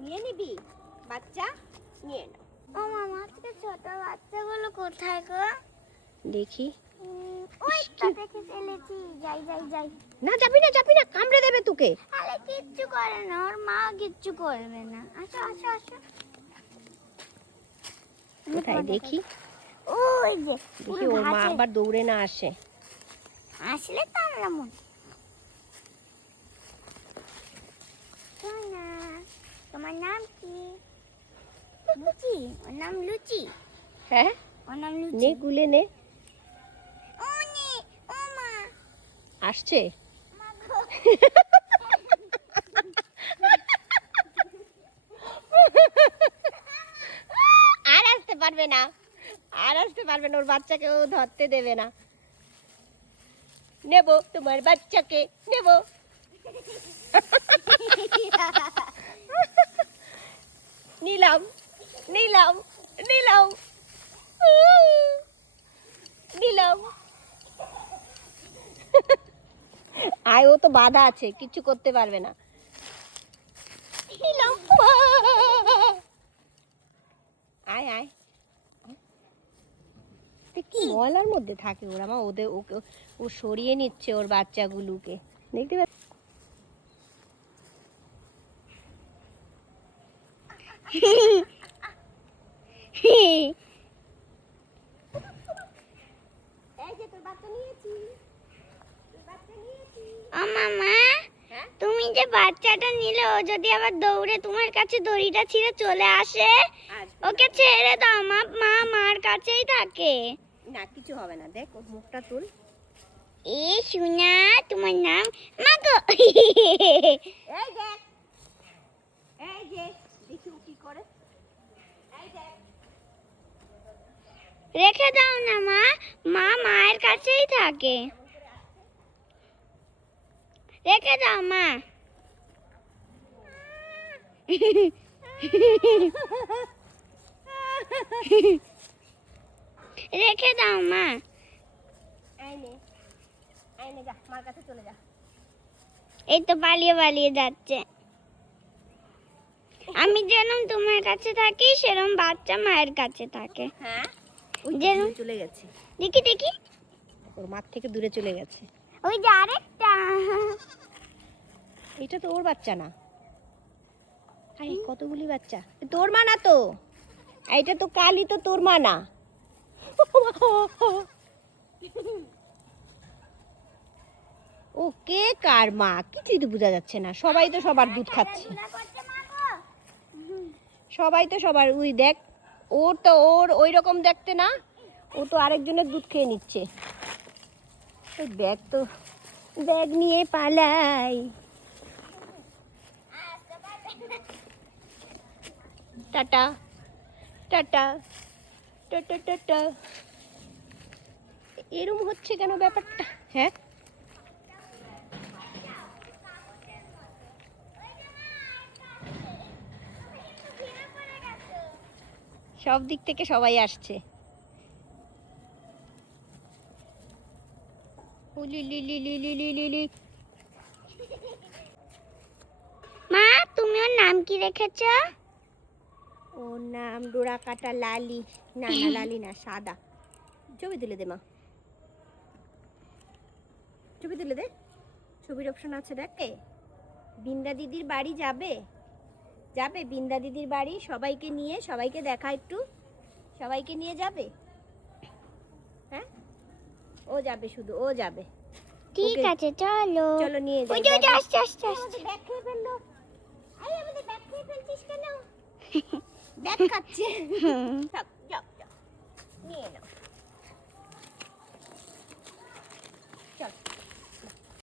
নিয়ে নিবি বাচ্চা নিয়ে নাও। ও মামা, আজকে ছোট বাচ্চাগুলো কোথায় গো? দেখি। ওই তো দেখে ফেলেছি। যাই যাই যাই। না যাবি না, কামড়ে দেবে তোকে। আরে কিচ্ছু করে না, ওর মা কিচ্ছু করবে না। আসো আসো আসো। কোথায় দেখি? ওই যে দেখি ওর মা আবার দৌড়ে না আসে। আসলে তো আমরা মন। সোনা, তোমার নাম কি? লুচি। ওর নাম লুচি। হ্যাঁ, ওর নাম লুচি। নে গুলে নে। ও নে, ও মা। আসছে। মা গো। আর আসতে পারবে না, ওর বাচ্চাকে ও ধরতে দেবে না। নেব তোমার বাচ্চাকে, নেব। নিলাম নিলাম নিলাম নিলাম। আয়, ও তো বাধা আছে, কিছু করতে পারবে না। নিলাম। আয় আয়। কি ময়লার মধ্যে থাকে ওরা, মা ওদের ওকে ও সরিয়ে নিচ্ছে ওর বাচ্চাগুলোকে, দেখতে পাচ্ছ? এই যে তোর বাচ্চা নিয়েছি, ও মামা, হ্যাঁ? তুমি যে বাচ্চাটা নিলে, ও যদি আবার দৌড়ে তোমার কাছে দড়িটা ছিঁড়ে চলে আসে, ওকে ছেড়ে দাও। মা মার কাছেই থাকে। না, কিছু হবে না, দেখ ওর মুখটা তুল। এ সোনা, তোমার নাম? মা গো। এই দেখ, এই যে দেখি ও কি করে। এই দেখ, রেখে দাও না মা, মা মায়ের কাছেই থাকে। রেখে দাও মা। রেখে দাও মা। এই নে যা, মার কাছে চলে যা। এই তো পালিয়ে পালিয়ে যাচ্ছে। আমি যেরকম তোমার কাছে থাকি, সেরকম বাচ্চা মায়ের কাছে থাকে। হ্যাঁ, ওই যেন- দূরে চলে গেছে, দেখি দেখি, ওর মাঠ থেকে দূরে চলে গেছে। ওই যে আরেকটা। এটা তো ওর বাচ্চা না। আরে কতগুলি বাচ্চা, তোর মা না তো, এইটা তো কালি, তো তোর মা না। ও কে কার মা কিছুই তো বোঝা যাচ্ছে না, সবাই তো সবার দুধ খাচ্ছে, সবাই তো সবার। ওই দেখ, ওর তো ওর ওই রকম দেখতে না, ও তো আরেকজনের দুধ খেয়ে নিচ্ছে। ওই ব্যাগ নিয়ে পালাই। Tata tata tata tata. এরম হচ্ছে কেন ব্যাপারটা? হ্যাঁ, সব দিক থেকে সবাই আসছে। মা, তুমি ওর নাম কি রেখেছ? ওর নাম ডোরা কাটা লালি। না না, লালি না, সাদা। ছবি তুলে দে মা, ছবি তুলে দে। ছবির অপশন আছে, দেখ। বিন্দা দিদির বাড়ি যাবে, বিন্দা দিদির বাড়ি, সবাইকে নিয়ে, সবাইকে দেখা, একটু সবাইকে নিয়ে যাবে। হ্যাঁ, ও যাবে, শুধু ও যাবে। ঠিক আছে, চলো চলো নিয়ে যাই। ওই যে আসছে আসছে আসছে। ব্যাগ খেয়ে ফেললো। আরে আমাদের ব্যাগ খেয়ে ফেলছিস কেন? ব্যাগ খাচ্ছে। থাক।